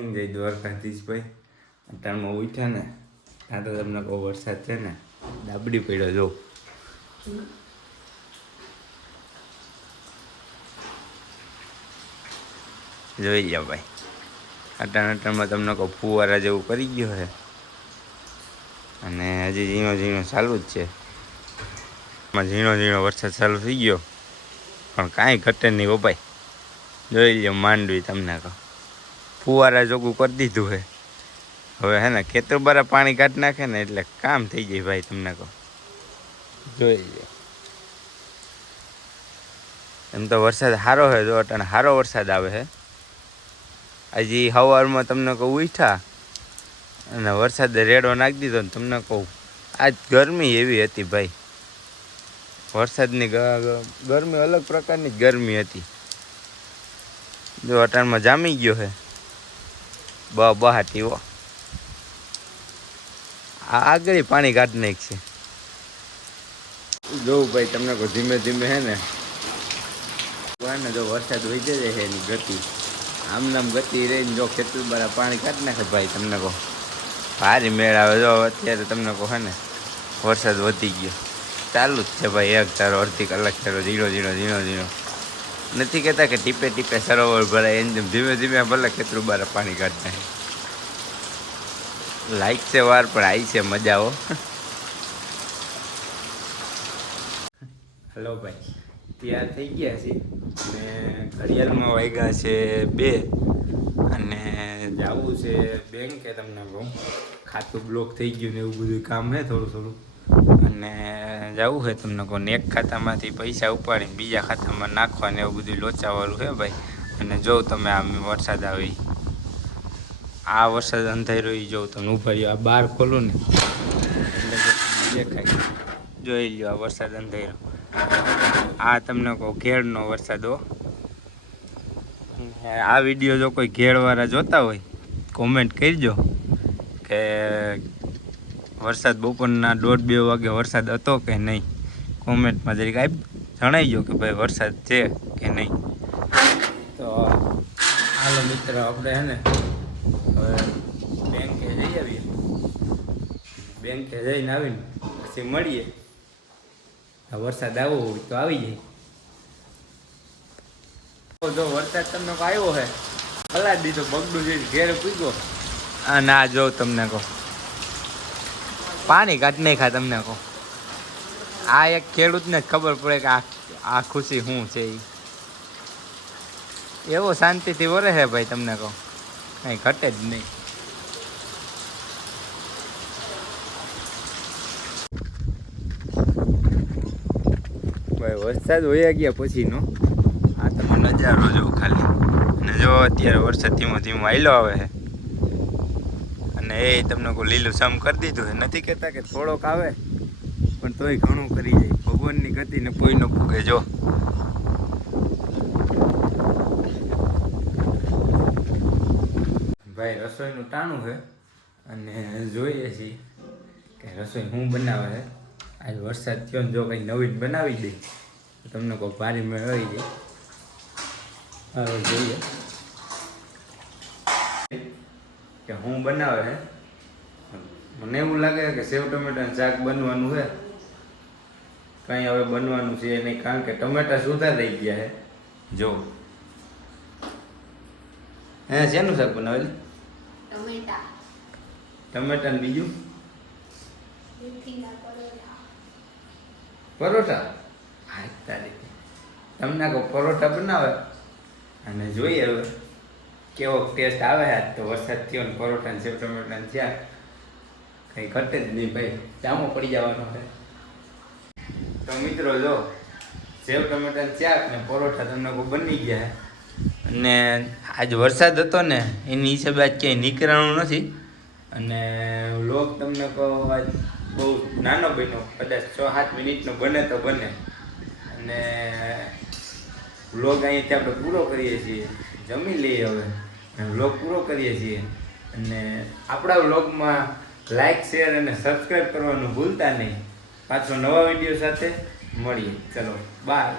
Morning જય દ્વારકાધીશભાઈ. અટાણમાં ઉઠ્યા ને ત્યાં તો તમને કહો વરસાદ છે ને દાબડી પડ્યો જો. જોઈ જાઓ ભાઈ, અટાણમાં તમને કહો ફુવારા જેવું કરી ગયો છે અને હજી ઝીણો ઝીણો ચાલુ જ છે. ઝીણો ઝીણો વરસાદ ચાલુ થઈ ગયો પણ કાંઈ ઘટે નહીં. ભાઈ જોઈ લો માંડવી, તમને કહો ફુવારા જોગું કરી દીધું છે. હવે હે ને ખેતર બારા પાણી કાઢી નાખે ને એટલે કામ થઈ જાય ભાઈ. તમને કહો જોઈ લો. એમ તો વરસાદ સારો છે, જો અટાણે સારો વરસાદ આવે છે. હજી સવારમાં તમને કહું ઉઠ્યા અને વરસાદ રેડો નાખી દીધો ને તમને કહું આજ ગરમી એવી હતી ભાઈ. વરસાદની ગરમી અલગ પ્રકારની જ ગરમી હતી. જો અટાણમાં જામી ગયો છે બહાટી. આગળ પાણી કાઢી નાખશે. જોવું ભાઈ તમને કહું ધીમે ધીમે હે ને જો વરસાદ વહી જાય છે એની ગતિ આમ નામ ગતિ રહીને જો ખેતર બારા પાણી કાઢી નાખે ભાઈ. તમને કહો ભારી મેળ આવે. જો અત્યારે તમને કહો હે ને વરસાદ વધી ગયો ચાલુ જ છે ભાઈ. એક ધારો અડધી કલાક ધારો ઝીણો ઝીણો ઝીણો ઝીણો. નથી કહેતા કે ટીપે ટીપે સરોવર ભરાય એમ ધીમે ધીમે ભલે ખેતરું બારા પાણી કાઢી નાખે. લાઈક છે વાર પણ આવી છે મજા આવો. હલો ભાઈ, તૈયાર થઈ ગયા છે અને ઘડિયાળમાં વાગ્યા છે 2 અને જવું છે બેંકે. તમને કહું ખાતું બ્લોક થઈ ગયું ને એવું બધું કામ છે થોડું થોડું. અને જવું છે તમને કહું એક ખાતામાંથી પૈસા ઉપાડીને બીજા ખાતામાં નાખવા ને એવું બધું લોચાવાળું છે ભાઈ. અને જોઉં તમે આમ વરસાદ આવી આ વરસાદ અંધારો જોઉં તમને ઉભા રહ્યો. આ બહાર ખોલું ને એટલે દેખાય. જોઈ લો આ વરસાદ અંધારો. આ તમને કહું ઘેડનો વરસાદ હો. આ વિડીયો જો કોઈ ઘેડવાળા જોતા હોય કોમેન્ટ કરજો કે વરસાદ બપોરના 1:30-2 વાગે વરસાદ હતો કે નહીં. કોમેન્ટમાં જરીક જણાવજો કે ભાઈ વરસાદ છે કે નહીં. તો હાલો મિત્ર, આપણે હે ને હવે બેંકે જઈ આવીએ. બેંકે જઈને આવીને પછી મળીએ. વરસાદ આવવો હોય તો આવી જાય. જો વરસાદ તમને આવ્યો છે પલાટ દીધો બગડું જઈને ઘેર પૂગ્યો. આ ના જો તમને કહો પાણી કાઢી નાખ્યા. તમને કહો આ એક ખેડૂતને જ ખબર પડે કે આ ખુશી શું છે. એવો શાંતિથી વરે છે ભાઈ. તમને કહો કંઈ ઘટે જ નહીં. ભાઈ વરસાદ વયા ગયા પછીનો આ તમે નજારો જો ખાલી. અને જો અત્યારે વરસાદ ધીમો ધીમો આવેલો આવે છે અને એ તમને કોઈ લીલું સમ કરી દીધું છે. નથી કહેતા કે થોડોક આવે પણ તોય ઘણું કરી જાય. ભગવાનની ગતિને કોઈ ન પૂગે. જો ભાઈ રસોઈનું ટાણું છે અને જોઈએ છીએ કે રસોઈ શું બનાવે છે. આજ વરસાદ થયો ને જો કંઈ નવીન બનાવી દઈ તો તમને કોઈ ભારી મેળ આવી જાય. હવે જોઈએ કે હું બનાવે છે. મને એવું લાગે કે સેવ ટમેટાનું શાક બનવાનું છે. કંઈ હવે બનવાનું છે નહીં, કારણ કે ટમેટા સુધા થઈ ગયા છે. જો હે શેનું શાક બનાવેલું? ટમેટા ને બીજું પરોઠા. હા તારીખ તમને કહો પરોઠા બનાવે અને જોઈએ હવે કેવો ટેસ્ટ આવે. આજ તો વરસાદ થયો ને પરોઠા ને સેવ ટમેટાને શાક કંઈ ઘટે જ નહીં ભાઈ. જામો પડી જવાનો છે. તો મિત્રો જો સેવ ટમેટાનું શાક ને પરોઠા તમને કોઈ બની ગયા. અને આજ વરસાદ હતો ને એની હિસાબે આજ ક્યાંય નીકળવાનું નથી. અને વ્લોગ તમને કહો આજ બહુ નાનો બન્યો, કદાચ 6-7 મિનિટનો બને તો બને. અને વ્લોગ અહીંયાથી આપણે પૂરો કરીએ છીએ. જમી લઈએ હવે વ્લોગ પૂરો કરીએ છીએ. અને આપણા વ્લોગમાં લાઈક, શેર અને સબસ્ક્રાઈબ કરવાનું ભૂલતા નહીં. પાછો નવા વિડીયો સાથે મળીએ. ચલો બાય.